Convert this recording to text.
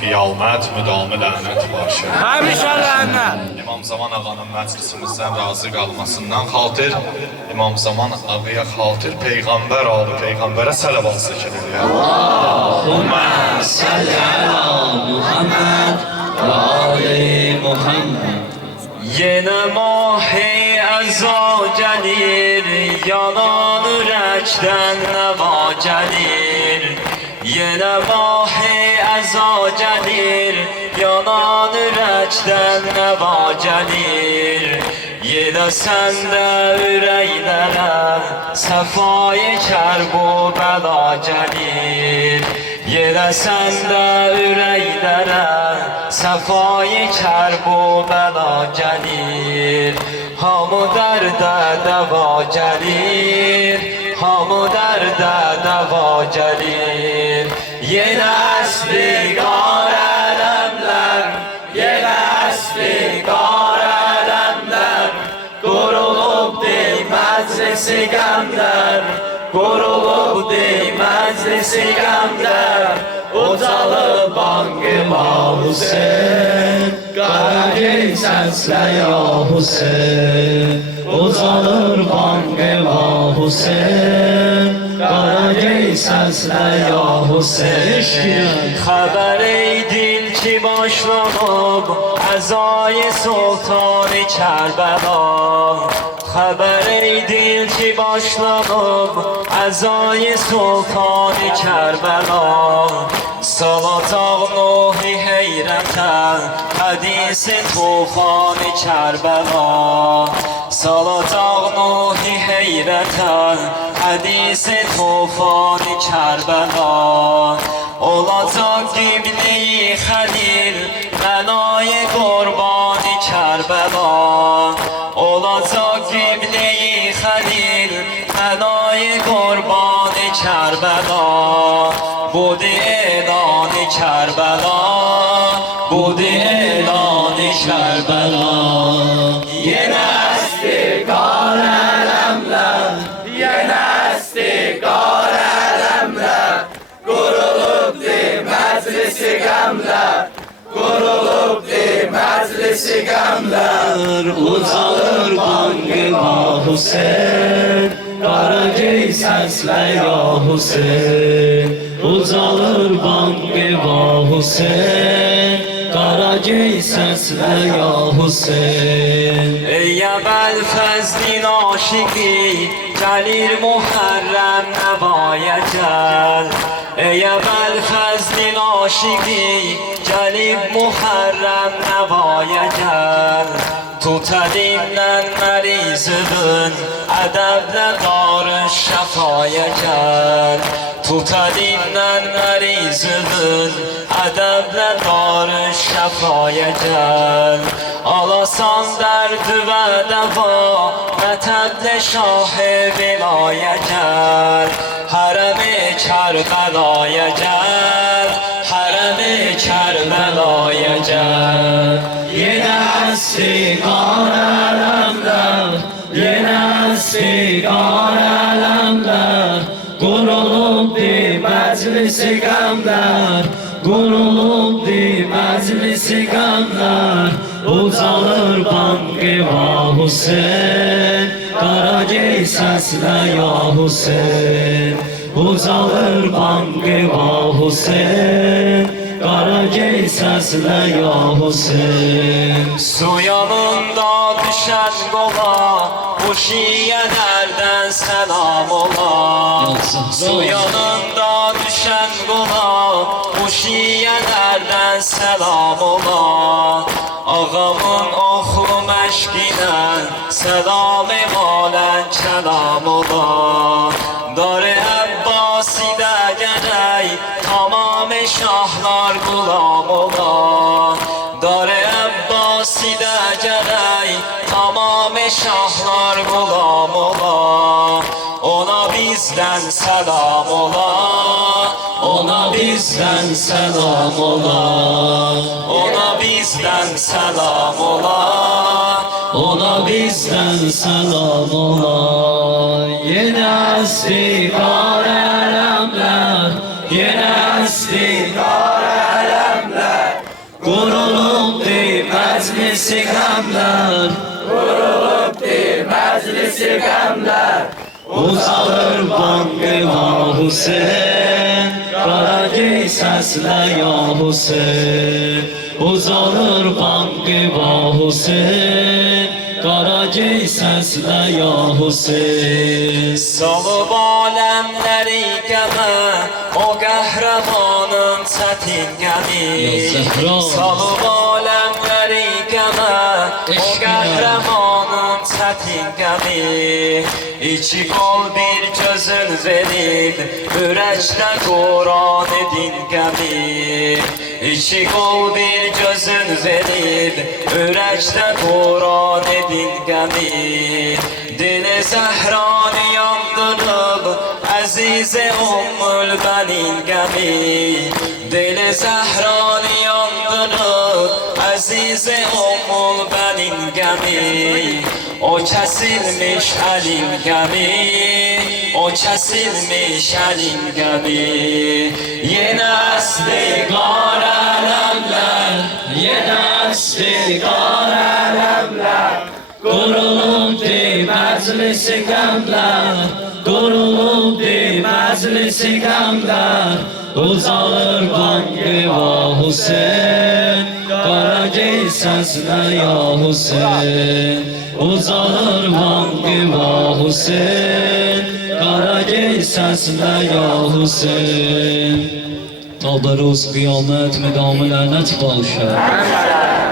qiyamət, müdamı lənət başı. Həmişə lənət. İmam Zaman ağanın məclisimizdən razı qalmasından xatir, İmam Zaman ağaya xatir Peyğəmbər alı, Peyğəmbərə sələvat zikr edir. Allahümme salli ala Muhammed ve ali Muhammed. Yenə mahi əza gəlir, yanan ürəkdən nəva gəlir. Yenə mahi əza gəlir, yanan ürəkdən nəva gəlir. Yenə səndə ürəklərə səfayı kərb o bəla gəlir. Yenə səndə ürəklərə səfayı kərb o bəla gəlir. Hamı dərdə dəva gəlir, hamı dərdə dəva gəlir. Yenə əsli qar ələmlər, yenə əsli qar ələmlər. Qurulubdur məclisi qəmlər, qurulubdur məclisi qəmlər. Ucalı bangı Hüseyin, qara gel səslə ya Hüseyin. Ucalır bangı Hüseyin, qara gel səslə ya Hüseyin. Xəbər eydin ki başlanıb əzayı Sultan-ı Kərbəla. Xəbər eydin ki başlanıb əzayı Sultan-ı Kərbəla. Salat ağnuhi heyrətən hədisi tufan-ı Kərbəla. Salat ağnuhi heyrətən hədisi tufan-ı Kərbəla. Olacaq qibli-i xəlil mənay qurban-ı Kərbəla. Olacaq qibli-i xəlil mənay qurban-ı Kərbəla. Budi elan-ı Kərbəla, budi elan-ı Kərbəla. Yenə əsdi qar ələmlər, yenə əsdi qar ələmlər. Qurulubdur məclisi qəmlər, qurulubdur məclisi qəmlər. Ucalır bangı Hüseyin, qara gey səslə ya Hüseyin. Ucalır bangı Hüseyin, qara gey səslə ya Hüseyin. Ey əvvəl fəzlin aşiqi, gəlir Muhərrəm nəvaya gəl. Ey əvvəl fəzlin aşiqi, gəlib Muhərrəm nəvaya gəl. Tut əlimdən mərizidin, ədəblə darı şəfaya gəl. Tut əlimdən mərizidin, ədəblə darı şəfaya gəl. Alasan dərd və dəva, mətəblə şah-ı vilaya gəl. Hərəm-i Kərbəlaya gəl, hərəm-i Kərbəlaya gəl. Yenə əsri qar ələmlər, yenə əsri qar ələmlər. Qurulubdur məclisi qəmlər, qurulubdur məclisi qəmlər. Ucalır bangı Hüseyin, qara gey səslə ya Hüseyin. Ucalır bangı Hüseyin, qara gey səslə ya Hüseyin. Su yanında düşən qola, bu şiyələrdən səlam ola. Su yanında düşən qola, bu şiyələrdən səlam ola. Ağamın oxlu məşqinə, səlam-ı malən kəlam ola. Dar-ı Əbbasidə gərək, tamam şahlar qulam ola. Dar-ı Əbbasidə gərək, tamam şahlar qulam ola. Ona bizdən səlam ola, ona bizdən səlam ola. Ona bizdən səlam ola, ona bizdən səlam ola. Yenə əsri qar ələmlər, yenə əsri qar ələmlər. Qurulubdi məclisi qəmlər, uzalır banqı va Hüseyn, Qaragey səslə ya Hüseyn. Uzalır banqı va Hüseyn, Qaragey səslə ya Hüseyn. Salıb aləmləri qəmə, o qəhrəmanın çətin qəmi. Ya Zəhra. Salıb aləmləri qəmə, o qəhrəmanın çətin qəmi. İçi qol bir gözün verib, ürəkdə Quran edin qəmi. İçi qol bir gözün verib, ürəkdə Quran edin qəmi. Dili Zəhranı yandırıb, əzizə Ümmül Bənin qəmi. Dili Zəhranı yandırıb, əzizə Ümmül Bənin qəmi. O kəsilmiş əlin qəmi, o kəsilmiş əlin qəmi. Yenə əsli qar ələmlər, yenə əsli qar ələmlər. Qurulubdi məclisi qəmlər, qurulubdi məclisi qəmlər. Uzalır banqı va Hüseyn, Qaragey səslə ya Hüseyn. Uzalır banqı va Hüseyn, Qaragey səslə ya Hüseyn. Ta به روز قیامت مدام لعنت باشد.